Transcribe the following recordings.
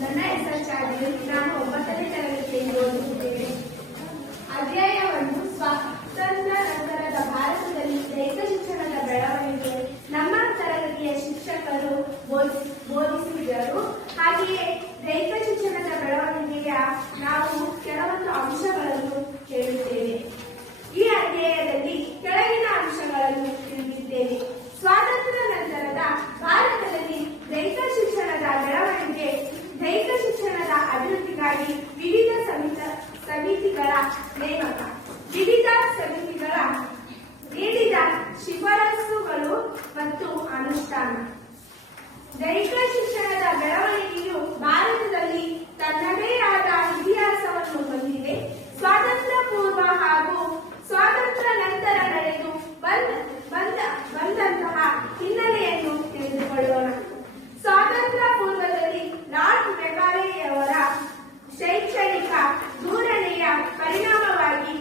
ನನ್ನ ಹೆಸರು ಚಾರ್ಲಿ. ನಾನು 9ನೇ ತರಗತಿಯಲ್ಲಿ ಓದುತ್ತಿದ್ದೇನೆ. ಅಧ್ಯಾಯವನ್ನು ಸ್ವಾತಂತ್ರ್ಯ ನಂತರದ ಭಾರತದಲ್ಲಿ ದೈಹಿಕ ಶಿಕ್ಷಣದ ಬೆಳವಣಿಗೆ ನಮ್ಮ ತರಗತಿಯ ಶಿಕ್ಷಕರು ಬೋಧಿಸಿದರು. ಹಾಗೆಯೇ ದೈಹಿಕ ಶಿಕ್ಷಣದ ಬೆಳವಣಿಗೆಯ ನಾವು ಕೆಲವೊಂದು ಅಂಶಗಳನ್ನು ಹೇಳುತ್ತೇವೆ. ಈ ಅಧ್ಯಾಯದಲ್ಲಿ ಕೆಳಗಿನ ಅಂಶಗಳನ್ನು ತಿಳಿದಿದ್ದೇವೆ. ಸ್ವಾತಂತ್ರ್ಯ ನಂತರದ ಭಾರತದಲ್ಲಿ ದೈಹಿಕ ಶಿಕ್ಷಣದ ಬೆಳವಣಿಗೆ, ದೈಹಿಕ ಶಿಕ್ಷಣದ ಅಭಿವೃದ್ಧಿಗಾಗಿ ವಿವಿಧ ಸಮಿತಿಗಳ ನೇಮಕ, ವಿವಿಧ ಸಮಿತಿಗಳ ನೀಡಿದ ಶಿಫಾರಸುಗಳು ಮತ್ತು ಅನುಷ್ಠಾನ. ದೈಹಿಕ ಶಿಕ್ಷಣದ ಬೆಳವಣಿಗೆಯು ಭಾರತದಲ್ಲಿ ತನ್ನದೇ ಆದ ಇತಿಹಾಸವನ್ನು ಹೊಂದಿದೆ. ಸ್ವಾತಂತ್ರ್ಯ ಪೂರ್ವ ಹಾಗೂ ಸ್ವಾತಂತ್ರ್ಯ ನಂತರ ನಡೆದು ಬಂದಂತಹ ಹಿನ್ನೆಲೆಯನ್ನು ತಿಳಿದುಕೊಳ್ಳೋಣ. ಸ್ವಾತಂತ್ರ್ಯ ಪೂರ್ವದಲ್ಲಿ ಲಾರ್ಡ್ ಮೆಕಾಲೆಯವರ ಶೈಕ್ಷಣಿಕ ಧೋರಣೆಯ ಪರಿಣಾಮವಾಗಿ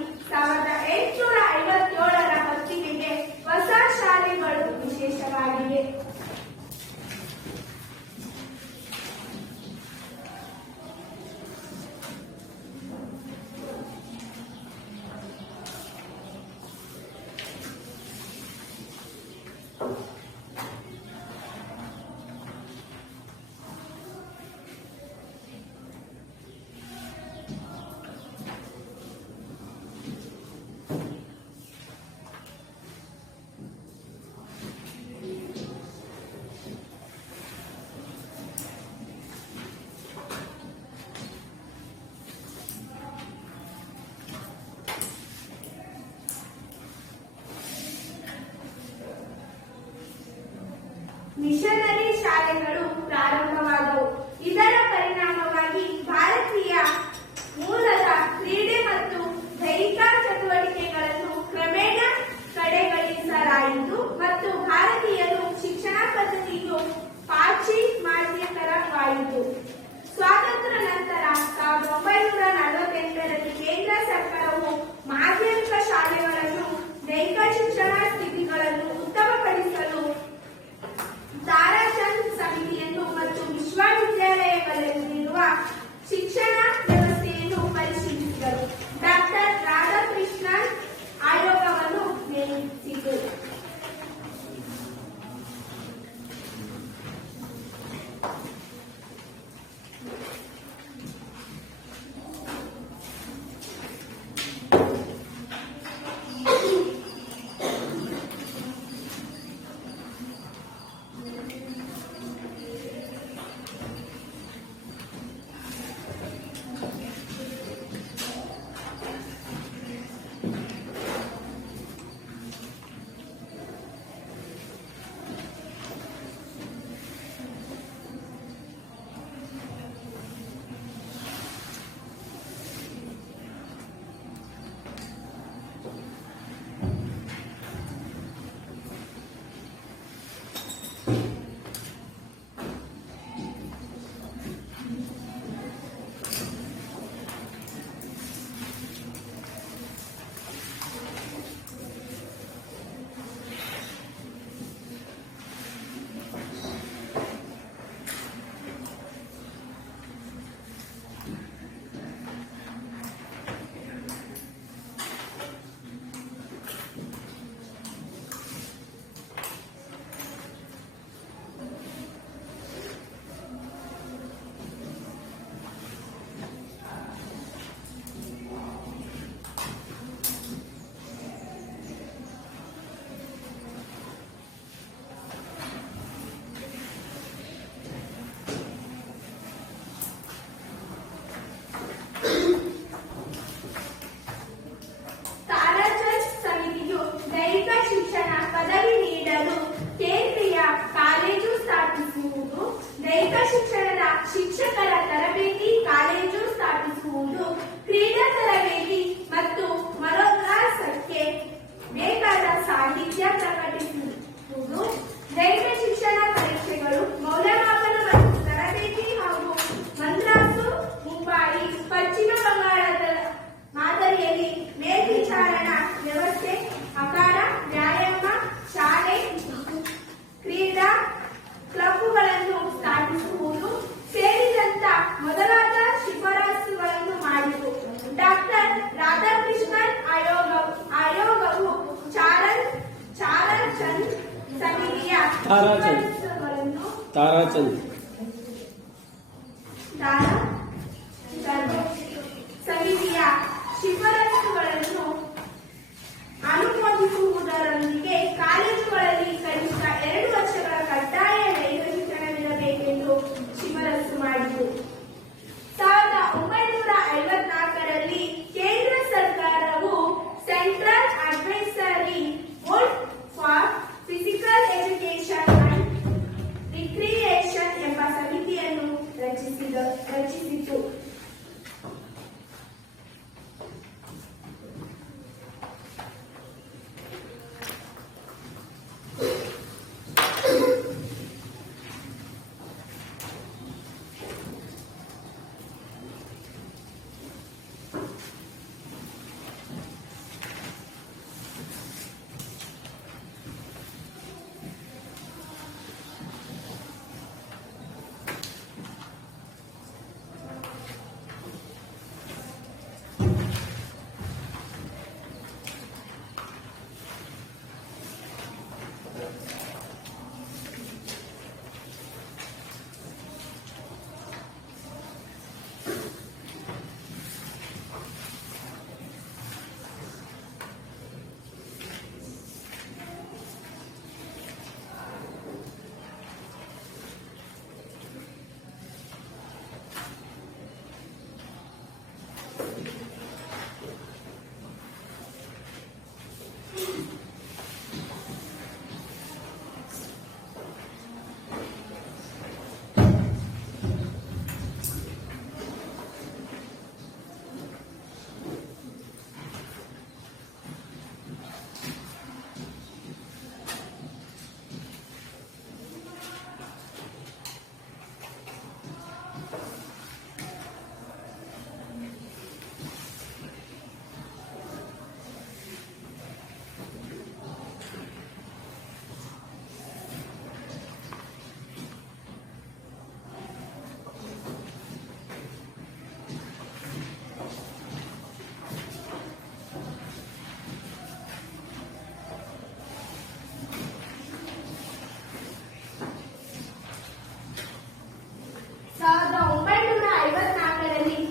ರಚಿಸಿತು.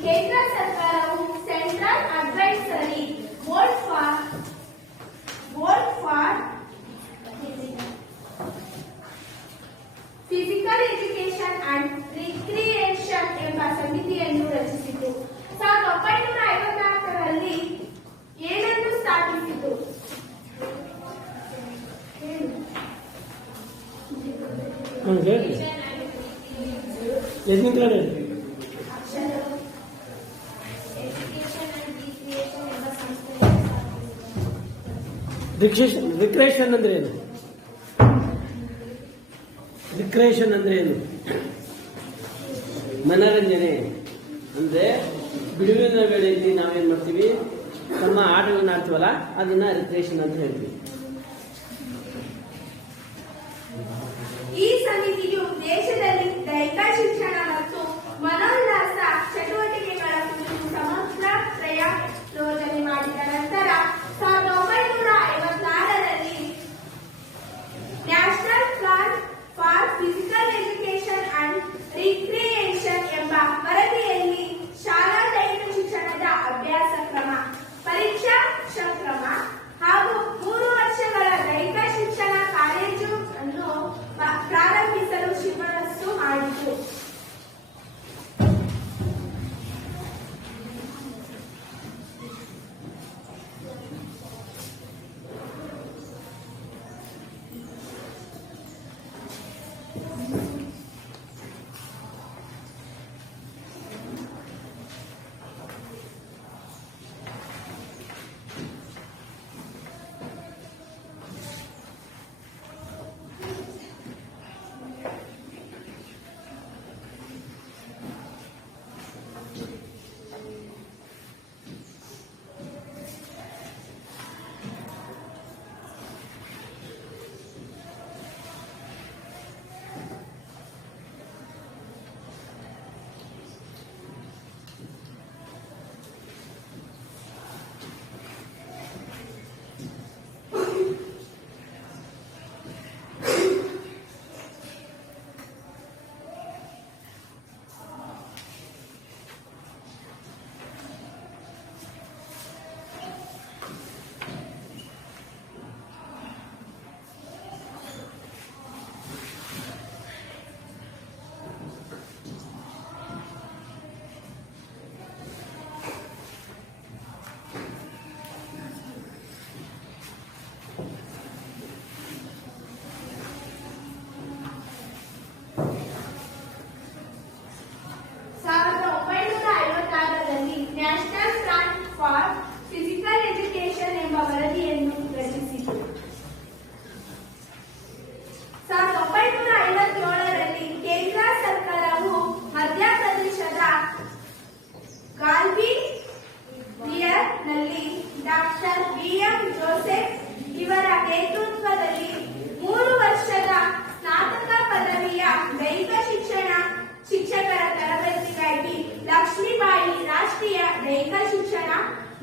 ಕೇಂದ್ರ ಸರ್ಕಾರವು central advisory board for physical education and recreation ಎಂಬ ಸಮಿತಿಯನ್ನು ರಚಿಸಿತು. 1954ರಲ್ಲಿ ಏನನ್ನು ಸ್ಥಾಪಿಸಿತು? ರಿಕ್ರಿಯೇಷನ್ ಅಂದ್ರೆ ಏನು? ರಿಕ್ರಿಯೇಷನ್ ಅಂದ್ರೆ ಏನು? ಮನರಂಜನೆ ಅಂದ್ರೆ ಬಿಡುವಿನ ವೇಳೆಯಲ್ಲಿ ನಾವೇನ್ ಮಾಡ್ತೀವಿ, ನಮ್ಮ ಆಟಗಳನ್ನ ಆಡ್ತೀವಲ್ಲ, ಅದನ್ನ ರಿಕ್ರಿಯೇಷನ್ ಅಂತ ಹೇಳ್ತೀವಿ. ಈ ಸಮಿತಿಯು ದೇಶದಲ್ಲಿ ದೈಹಿಕ ಶಿಕ್ಷಣ ಮತ್ತು ಮನೋಲ್ಲಾಸ ಚಟುವಟಿಕೆಗಳ ಕುರಿತು ಸಮಗ್ರ ಪ್ರಯೋಜನೆ ಮಾಡಿದ ನಂತರ 1956ರಲ್ಲಿ national plan for physical education and recreation ಎಂಬ ವರದಿಯಲ್ಲಿ ಶಾಲಾ ದೈಹಿಕ ಶಿಕ್ಷಣದ ಅಭ್ಯಾಸ ಕ್ರಮ, ಪರೀಕ್ಷಾ ಕ್ರಮ ಹಾಗೂ 3 ವರ್ಷ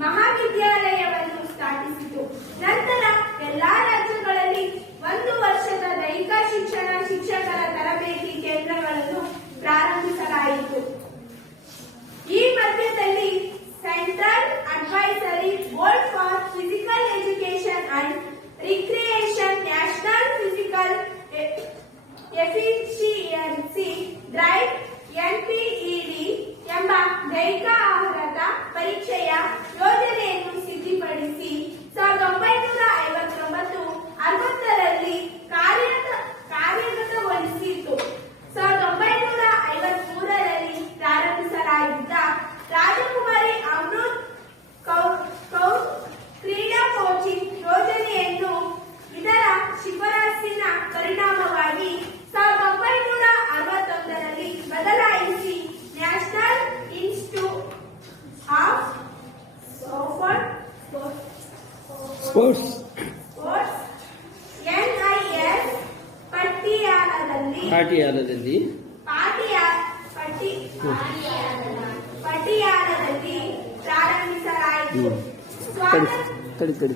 ಮಹಾವಿದ್ಯಾಲಯವನ್ನು ಸ್ಥಾಪಿಸಿತು. ನಂತರ ಎಲ್ಲಾ ರಾಜ್ಯಗಳಲ್ಲಿ 1 ವರ್ಷದ ದೈಹಿಕ ಶಿಕ್ಷಣ ಶಿಕ್ಷಕರ ತರಬೇತಿ ಕೇಂದ್ರಗಳನ್ನು ಪ್ರಾರಂಭಿಸಲಾಯಿತು. ಈ ಮಧ್ಯದಲ್ಲಿ central advisory board for physical education and recreation national physical efficiency drive NPED ಎಂಬ ದೈಹಿಕ ಅರ್ಹತಾ ಪರೀಕ್ಷೆಯ ಯೋಜನೆಯನ್ನು ಸಿದ್ಧಪಡಿಸಿ 1959-60ರಲ್ಲಿ ಕಾರ್ಯಗತಗೊಳಿಸಿತು. 1953ರಲ್ಲಿ ಪ್ರಾರಂಭಿಸಲಾಗಿದ್ದ ರಾಜಕುಮಾರಿ ಅಮೃತ್ ಕೌರ್ ಕ್ರೀಡಾ ಕೋಚಿಂಗ್ ಯೋಜನೆಯನ್ನು ಇದರ ಶಿಫಾರಸಿನ ಪರಿಣಾಮವಾಗಿ 1961ರಲ್ಲಿ ಬದಲಾಯಿಸಿ national institute of sports NIS ಪಾಟಿಯಾಲದಲ್ಲಿ ಪ್ರಾರಂಭಿಸಲಾಯಿತು. ತಡಿ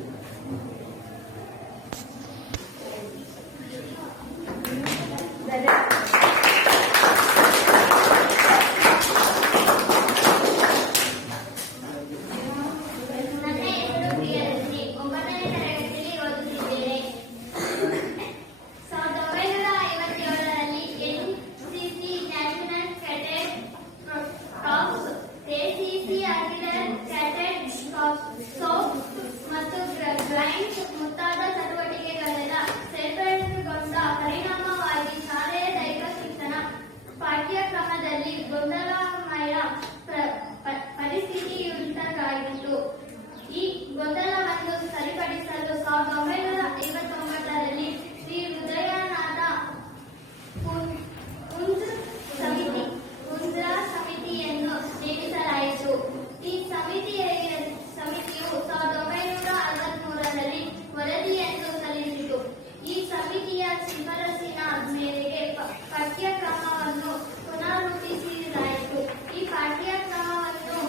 ಮುಂತಾದ ಚಟುವಟಿಕೆಗಳೆಲ್ಲ ಸೇರ್ಪಡೆಗೊಂಡ ಪರಿಣಾಮವಾಗಿ ಶಾಲೆಯ ದೈಹಿಕ ಶಿಕ್ಷಣ ಪಾಠ್ಯಕ್ರಮದಲ್ಲಿ ಗೊಂದಲಮಯ ಪರಿಸ್ಥಿತಿಯುಂಟಾಗಿತ್ತು. ಈ ಗೊಂದಲವನ್ನು ಸರಿಪಡಿಸಲು 1959ರಲ್ಲಿ ಶ್ರೀ ಹೃದಯನಾಥ ಕುಂಜ್ರ ಸಮಿತಿಯನ್ನು ನೇಮಿಸಲಾಯಿತು. ಈ ಸಮಿತಿಯು 1963ರಲ್ಲಿ ವರದಿಯನ್ನು ಸಲ್ಲಿಸಿತು. ಈ ಸಮಿತಿಯ ಶಿಫಾರಸಿನ ಮೇರೆಗೆ ಪಠ್ಯಕ್ರಮವನ್ನು ಪುನರ್ರೂಪಿಸಲಾಯಿತು. ಈ ಪಾಠ್ಯಕ್ರಮವನ್ನು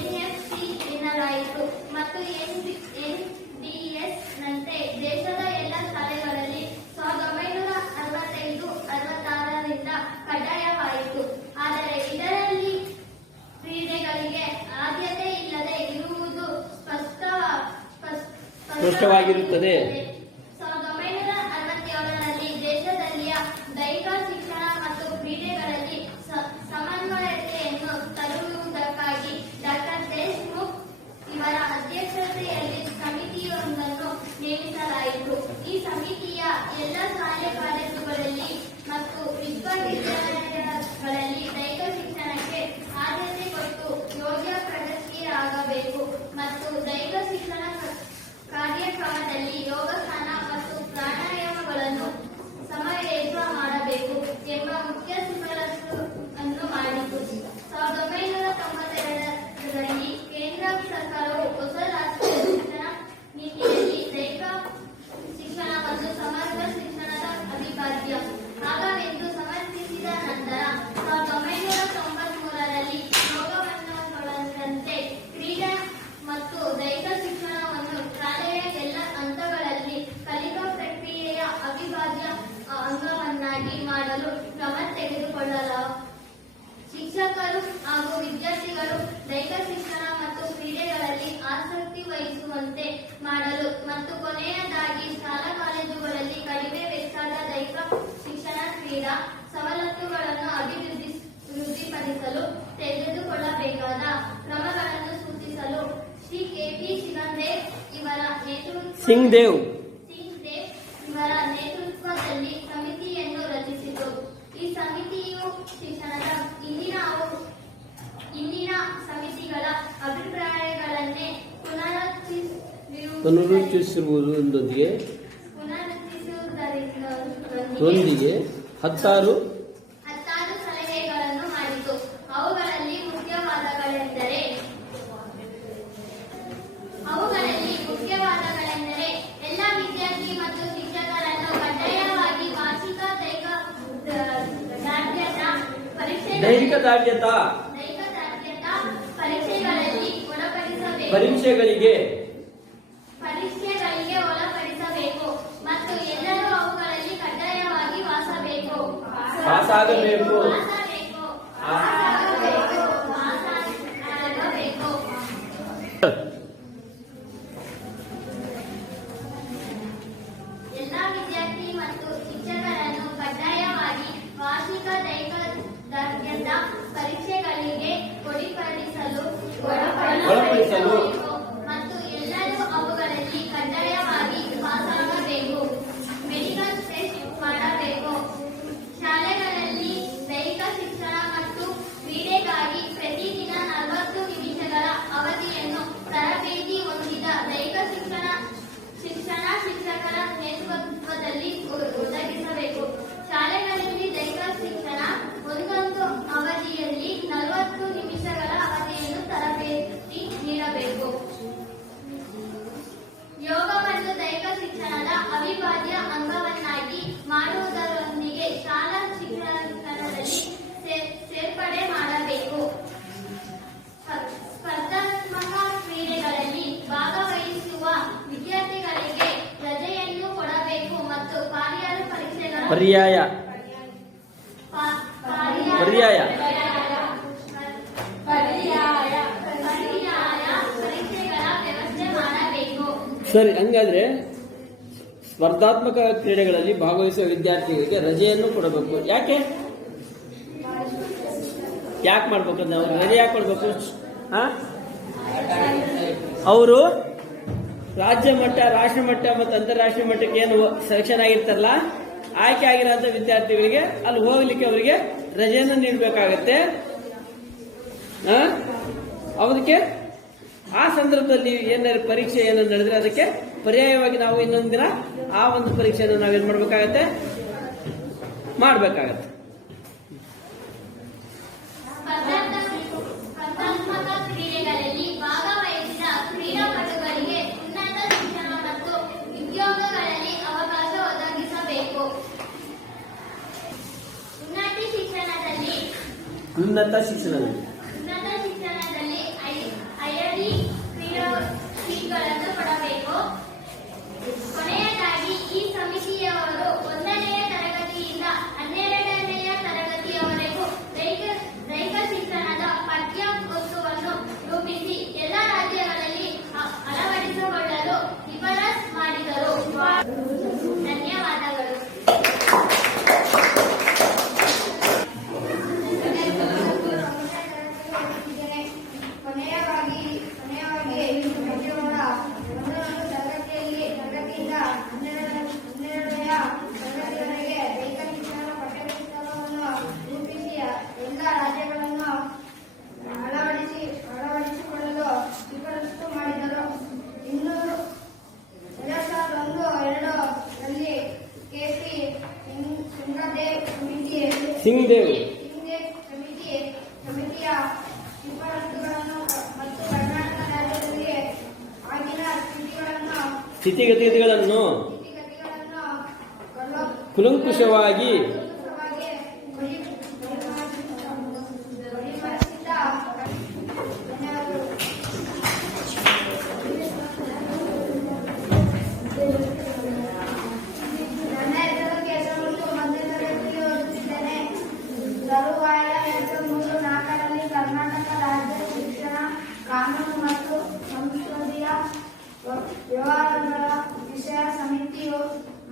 NSC ಎನ್ನಲಾಯಿತು ಮತ್ತು NDS ನಂತೆ ದೇಶದ ಎಲ್ಲ ಶಾಲೆಗಳಲ್ಲಿ 1965-66ರಿಂದ ಕಡ್ಡಾಯವಾಯಿತು. ಆದರೆ ಇದರಲ್ಲಿ ಕ್ರೀಡೆಗಳಿಗೆ ಆದ್ಯತೆ ಇಲ್ಲದೆ ಇರುವುದು ಸ್ಪಷ್ಟವಾಗಿರುತ್ತದೆ. 1967ರಲ್ಲಿ ದೇಶದಲ್ಲಿಯ ದೈಹಿಕ ಶಿಕ್ಷಣ ಮತ್ತು ಕ್ರೀಡೆಗಳಲ್ಲಿ ಸಮನ್ವಯತೆಯನ್ನು ತರುವುದಕ್ಕಾಗಿ ಡಾ. ದೇಶ್ಮುಖ್ ಇವರ ಅಧ್ಯಕ್ಷತೆಯಲ್ಲಿ ಸಮಿತಿಯೊಂದನ್ನು ನೇಮಿಸಲಾಯಿತು. ಈ ಸಮಿತಿಯ ಎಲ್ಲ ಶಾಲೆ ಕಾಲೇಜುಗಳಲ್ಲಿ ಮತ್ತು ವಿಶ್ವವಿದ್ಯಾಲಯಗಳಲ್ಲಿ ದೈಹಿಕ ಶಿಕ್ಷಣಕ್ಕೆ ಆದ್ಯತೆ ಕೊಟ್ಟು ಯೋಗ್ಯ ಪ್ರಗತಿಯಾಗಬೇಕು ಮತ್ತು ದೈಹಿಕ ಶಿಕ್ಷಣ ಕಾರ್ಯಕ್ರಮದಲ್ಲಿ ಯೋಗಾಸನ ಮತ್ತು ಪ್ರಾಣಾಯಾಮಗಳನ್ನು ಸಮವೇತ ಮಾಡಬೇಕು ಎಂಬ ಮುಖ್ಯ ಶಿಫಾರಸನ್ನು ಮಾಡಿತು. 1992ರಲ್ಲಿ ಕೇಂದ್ರ ಸರ್ಕಾರವು ಹೊಸ ರಾಷ್ಟ್ರೀಯ ಶಿಕ್ಷಣ ನೀತಿಯಲ್ಲಿ ದೈಹಿಕ ಶಿಕ್ಷಣವನ್ನು ಸಮಗ್ರ ಶಿಕ್ಷಣದ ಅವಿಭಾಜ್ಯ ಭಾಗವೆಂದು ಸಮರ್ಥಿಸಿದ ನಂತರ 1993ರಲ್ಲಿ ಯೋಗವನ್ನೊಳಗೊಂಡಂತೆ ಕ್ರೀಡೆ ಮತ್ತು ದೈಹಿಕ ಶಿಕ್ಷಣವನ್ನು ಶಾಲೆಯ ಎಲ್ಲ ಹಂತಗಳಲ್ಲಿ ಕಲಿಕಾ ಪ್ರಕ್ರಿಯೆಯ ಅವಿಭಾಜ್ಯ ಅಂಗವನ್ನಾಗಿ ಮಾಡಲು ಕ್ರಮ ತೆಗೆದುಕೊಳ್ಳಲಾಯಿತು. ಶಿಕ್ಷಕರು ಹಾಗೂ ವಿದ್ಯಾರ್ಥಿಗಳು ದೈಹಿಕ ಶಿಕ್ಷಣ ಮತ್ತು ಕ್ರೀಡೆಗಳಲ್ಲಿ ಆಸಕ್ತಿ ವಹಿಸುವಂತೆ ಮಾಡಲು ಮತ್ತು ಕೊನೆಯದಾಗಿ ಶಾಲಾ ಕಾಲೇಜುಗಳಲ್ಲಿ ಕಡಿಮೆ ವೆಚ್ಚದ ದೈಹಿಕ ಶಿಕ್ಷಣ ಕ್ರೀಡಾ ಸವಲತ್ತುಗಳನ್ನು ಅಭಿವೃದ್ಧಿಪಡಿಸಲು ತೆಗೆದುಕೊಳ್ಳಬೇಕಾದ ಕ್ರಮಗಳನ್ನು ಸೂಚಿಸಲು ಶ್ರೀ KP ಸಿಂಗ್ದೇವ್ ಇವರ ನೇತೃತ್ವದಲ್ಲಿ ಸಮಿತಿಯನ್ನು ರಚಿಸಿತು. ಈ ಸಮಿತಿಯು ಶಿಕ್ಷಣದ ಇಂದಿನ ಸಮಿತಿಗಳ ಅಭಿಪ್ರಾಯಗಳನ್ನೇ ಪುನರುಚ್ಚರಿಸುವುದರೊಂದಿಗೆ 16 ಸಲಹೆಗಳನ್ನು ಮಾಡಿತು. ಅವುಗಳಲ್ಲಿ ಮುಖ್ಯವಾದಗಳೆಂದರೆ ಎಲ್ಲ ವಿದ್ಯಾರ್ಥಿ ಮತ್ತು ಶಿಕ್ಷಕರನ್ನು ಕಡ್ಡಾಯವಾಗಿ ವಾರ್ಷಿಕ ದೈಹಿಕ ದಾರ್ಢ್ಯತಾ ಪರೀಕ್ಷೆಗಳಲ್ಲಿ ಒಳಪಡಿಸಬೇಕು. ಪರೀಕ್ಷೆಗಳಿಗೆ ಒಳಪಡಿಸಬೇಕು ಮತ್ತು ಎಲ್ಲರೂ ಅವುಗಳಲ್ಲಿ ಕಡ್ಡಾಯವಾಗಿ ವಾಸಬೇಕು. ಪಾಸಾಗಬೇಕು. ಎಲ್ಲ ವಿದ್ಯಾರ್ಥಿ ಮತ್ತು ಶಿಕ್ಷಕರನ್ನು ಕಡ್ಡಾಯವಾಗಿ ವಾರ್ಷಿಕ ದೈಹಿಕ ದರ್ಜದ ಪರೀಕ್ಷೆಗಳಿಗೆ ಒಳಪಡಿಸಲು ಮತ್ತು ಎಲ್ಲರೂ ಅವುಗಳಲ್ಲಿ ಕಡ್ಡಾಯವಾಗಿ ಪಾಸಾಗಬೇಕು. ಮೆಡಿಕಲ್ ಟೆಸ್ಟ್ ಮಾಡಬೇಕು. ಶಾಲೆಗಳಲ್ಲಿ ದೈಹಿಕ ಶಿಕ್ಷಣ ಮತ್ತು ಕ್ರೀಡೆಗಾಗಿ ಪ್ರತಿದಿನ 40 ನಿಮಿಷಗಳ ಅವಧಿಯನ್ನು ತರಬೇತಿ ಹೊಂದಿದ ದೈಹಿಕ ಶಿಕ್ಷಕರ ನೇತೃತ್ವದಲ್ಲಿ ಒದಗಿಸಬೇಕು. ಶಾಲೆಗಳಲ್ಲಿ ದೈಹಿಕ ಶಿಕ್ಷಣ ಒಂದೊಂದು ಅವಧಿಯಲ್ಲಿ 40 ನಿಮಿಷಗಳ ಅವಧಿಯನ್ನು ತರಬೇತಿ ನೀಡಬೇಕು. ಯೋಗವನ್ನು ದೈಹಿಕ ಶಿಕ್ಷಣದ ಅವಿಭಾಜ್ಯ ಅಂಗವನ್ನಾಗಿ ಮಾಡುವುದರೊಂದಿಗೆ ಶಾಲಾ ಶಿಕ್ಷಣದಲ್ಲಿ ಸೇರ್ಪಡೆ ಮಾಡಬೇಕು. ಸ್ಪರ್ಧಾತ್ಮಕ ಕ್ರೀಡೆಗಳಲ್ಲಿ ಭಾಗವಹಿಸುವ ವಿದ್ಯಾರ್ಥಿಗಳಿಗೆ ರಜೆಯನ್ನು ಕೊಡಬೇಕು ಮತ್ತು ಪರ್ಯಾಯ ಪರೀಕ್ಷೆಗಳ ವ್ಯವಸ್ಥೆ ಮಾಡಬೇಕು. ಸರಿ, ಹಂಗಾದ್ರೆ ಸ್ಪರ್ಧಾತ್ಮಕ ಕ್ರೀಡೆಗಳಲ್ಲಿ ಭಾಗವಹಿಸುವ ವಿದ್ಯಾರ್ಥಿಗಳಿಗೆ ರಜೆಯನ್ನು ಕೊಡಬೇಕು. ಯಾಕೆ ಮಾಡ್ಬೇಕು? ನಾವು ರಜೆ ಯಾಕೆ ಕೊಡ್ಬೇಕು? ಅವರು ರಾಜ್ಯ ಮಟ್ಟ, ರಾಷ್ಟ್ರ ಮಟ್ಟ ಮತ್ತು ಅಂತಾರಾಷ್ಟ್ರೀಯ ಮಟ್ಟಕ್ಕೆ ಏನು ಸೆಲೆಕ್ಷನ್ ಆಗಿರ್ತಾರಲ್ಲ, ಆಯ್ಕೆ ಆಗಿರೋಂಥ ವಿದ್ಯಾರ್ಥಿಗಳಿಗೆ ಅಲ್ಲಿ ಹೋಗ್ಲಿಕ್ಕೆ ಅವರಿಗೆ ರಜೆಯನ್ನು ನೀಡಬೇಕಾಗತ್ತೆ. ಅದಕ್ಕೆ ಆ ಸಂದರ್ಭದಲ್ಲಿ ಏನಾದ್ರು ಪರೀಕ್ಷೆ ಏನಾದ್ರು ನಡೆದ್ರೆ ಅದಕ್ಕೆ ಪರ್ಯಾಯವಾಗಿ ನಾವು ಇನ್ನೊಂದು ದಿನ ಆ ಒಂದು ಪರೀಕ್ಷೆಯನ್ನು ನಾವೇನ್ ಮಾಡ್ಬೇಕಾಗತ್ತೆ, ಮಾಡ್ಬೇಕಾಗತ್ತೆ. ಸ್ಪರ್ಧಾತ್ಮಕ ಕ್ರೀಡೆಗಳಲ್ಲಿ ಭಾಗವಹಿಸಿದ ಕ್ರೀಡಾಪಟುಗಳಿಗೆ ಉನ್ನತ ಶಿಕ್ಷಣ ಮತ್ತು ಉದ್ಯೋಗಗಳಲ್ಲಿ ಅವಕಾಶ ಒದಗಿಸಬೇಕು. ಉನ್ನತ ಶಿಕ್ಷಣದಲ್ಲಿ ಐಡಿ ಸೀಟ್ಗಳನ್ನು ಕೊಡಬೇಕು. ಕೊನೆಯದಾಗಿ ಈ ಸಮಿತಿಯವರು 1ನೇ ತರಗತಿಯಿಂದ 12ನೇ ತರಗತಿಯವರೆಗೂ ದೈಹಿಕ ಶಿಕ್ಷಣದ ಪಠ್ಯ ವಸ್ತುವನ್ನು ರೂಪಿಸಿ ಎಲ್ಲ ರಾಜ್ಯಗಳಲ್ಲಿ ಅಳವಡಿಸಿಕೊಳ್ಳಲು ಶಿಫಾರಸು ಮಾಡಿದರು. ಧನ್ಯವಾದಗಳು. ಕೊನೆಯದಾಗಿ ತರಗತಿಯಿಂದ 12ನೇ ತರಗತಿವರೆಗೆ ದೈಹಿಕ ಶಿಕ್ಷಣದ ಪಠ್ಯಪುಸ್ತಕವನ್ನು ರೂಪಿಸಿ ಎಲ್ಲ ರಾಜ್ಯಗಳನ್ನು ಅಳವಡಿಸಿಕೊಳ್ಳಲು ಶಿಫಾರಸು ಮಾಡಿದರು. 2001-2 ರಲ್ಲಿ ಕೆಪಿ ಸಿಂಗ್ದೇವ್ ಸಮಿತಿಯ ಶಿಫಾರಸುಗಳನ್ನು ಮತ್ತು ಕರ್ನಾಟಕ ರಾಜ್ಯದಲ್ಲಿ ಆಗಿನ ಸ್ಥಿತಿಗತಿಗಳನ್ನು ಕುಲಂಕುಷವಾಗಿ ತರುವಾಯ 2003-4ರಲ್ಲಿ ಕರ್ನಾಟಕ ರಾಜ್ಯ ಶಿಕ್ಷಣ ಕಾನೂನು ಮತ್ತು ಸಂಸದೀಯ ವ್ಯವಹಾರಗಳ ವಿಷಯ ಸಮಿತಿಯು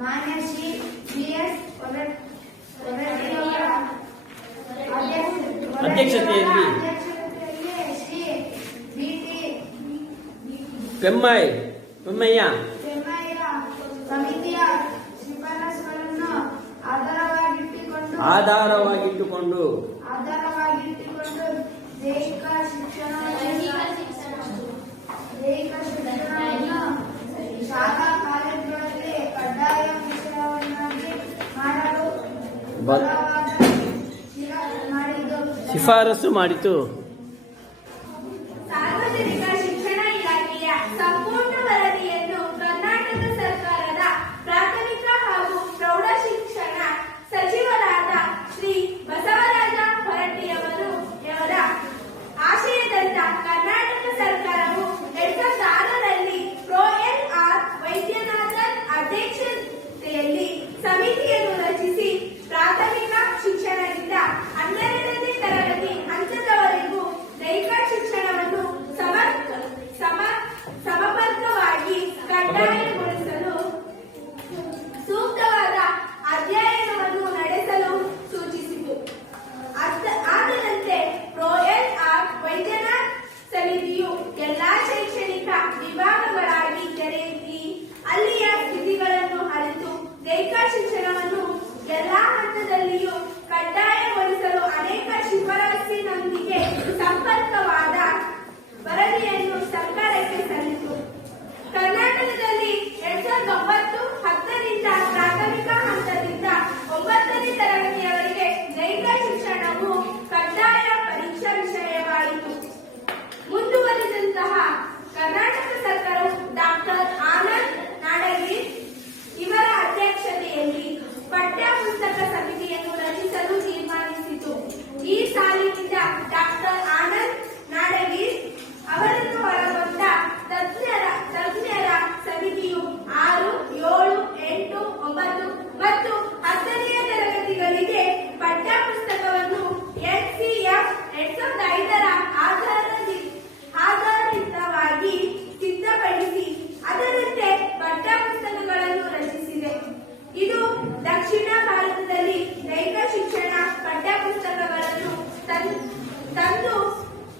ಮಾನ್ಯ ಶ್ರೀ ಬಿ.ಎಸ್. ಹೊರಟ್ಟಿಯವರ ಅಧ್ಯಕ್ಷತೆಯಲ್ಲಿ ಶ್ರೀ ಬಿ.ಟಿ. ಪೆಮ್ಮಯ್ಯ ಸಮಿತಿಯ ಶಿಫಾರಸುಗಳನ್ನು ಆಧಾರವಾಗಿಟ್ಟುಕೊಂಡು ದೈಹಿಕ ಶಿಕ್ಷಣವನ್ನು ಶಾಲಾ ಕಾಲೇಜುಗಳಲ್ಲಿ ಕಡ್ಡಾಯ ವಿಷಯವನ್ನಾಗಿ ಮಾಡಲು ಶಿಫಾರಸು ಮಾಡಿತು. ಸಾರ್ವಜನಿಕ ಶಿಕ್ಷಣ ಇಲಾಖೆಯ ಸಂಪೂರ್ಣ ವರದಿಯನ್ನು ಕರ್ನಾಟಕ ಸರ್ಕಾರದ ಪ್ರಾಥಮಿಕ ಹಾಗೂ ಪ್ರೌಢ ಶಿಕ್ಷಣ ಸಚಿವರಾದ ಶ್ರೀ ಬಸವರಾಜ ಹೊರಟ್ಟಿಯವರ ಆಶಯದಂತ ಕರ್ನಾಟಕ ಸರ್ಕಾರವು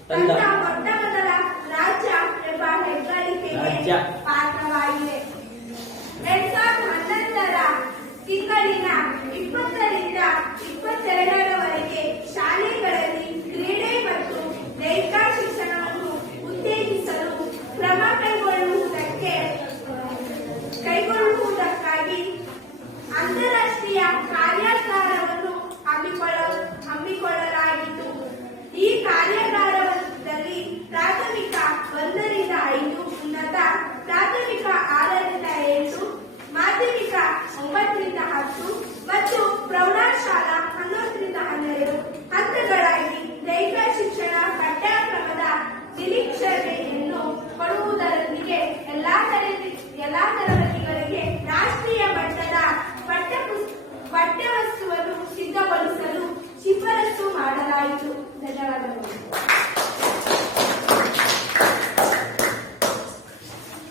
ತಂದ ಮೊಟ್ಟ ಮೊದಲ ರಾಜ್ಯ ಎಂಬ ಹೆಗ್ಗಳಿಕೆಗೆ ರಾಜ್ಯ. ಪಾತ್ರವಾಗಿದೆ. 2011ರ ತಿಂಗಳಿನ 20ರಿಂದ 22ರವರೆಗೆ ಶಾಲೆಗಳಲ್ಲಿ ಕ್ರೀಡೆ ಮತ್ತು ದೈಹಿಕ ಶಿಕ್ಷಣವನ್ನು ಉತ್ತೇಜಿಸಲು ಕ್ರಮ ಕೈಗೊಳ್ಳುವುದಕ್ಕಾಗಿ ಅಂತಾರಾಷ್ಟ್ರೀಯ ಕಾರ್ಯಾಗಾರವನ್ನು ಹಮ್ಮಿಕೊಳ್ಳಲಾಗಿತ್ತು. ಈ ಕಾರ್ಯಾಗಾರದಲ್ಲಿ ಪ್ರಾಥಮಿಕ 1ರಿಂದ 5, ಉನ್ನತ ಪ್ರಾಥಮಿಕ 6ರಿಂದ 7, ಮಾಧ್ಯಮಿಕ 9ರಿಂದ 10 ಮತ್ತು ಪ್ರೌಢಶಾಲಾ 11ರಿಂದ 12 ಹಂತಗಳಾಗಿ ದೈಹಿಕ ಶಿಕ್ಷಣ ಪಠ್ಯಕ್ರಮದ ನಿರೀಕ್ಷಣೆಯನ್ನು ಕೊಡುವುದರೊಂದಿಗೆ ಎಲ್ಲಾ ತರಗತಿಗಳಿಗೆ ರಾಷ್ಟ್ರೀಯ ಮಟ್ಟದ ಪಠ್ಯವಸ್ತುವನ್ನು ಸಿದ್ಧಗೊಳಿಸಲು ಶಿಫಾರಸು ಮಾಡಲಾಯಿತು. ಧನ್ಯವಾದಗಳು.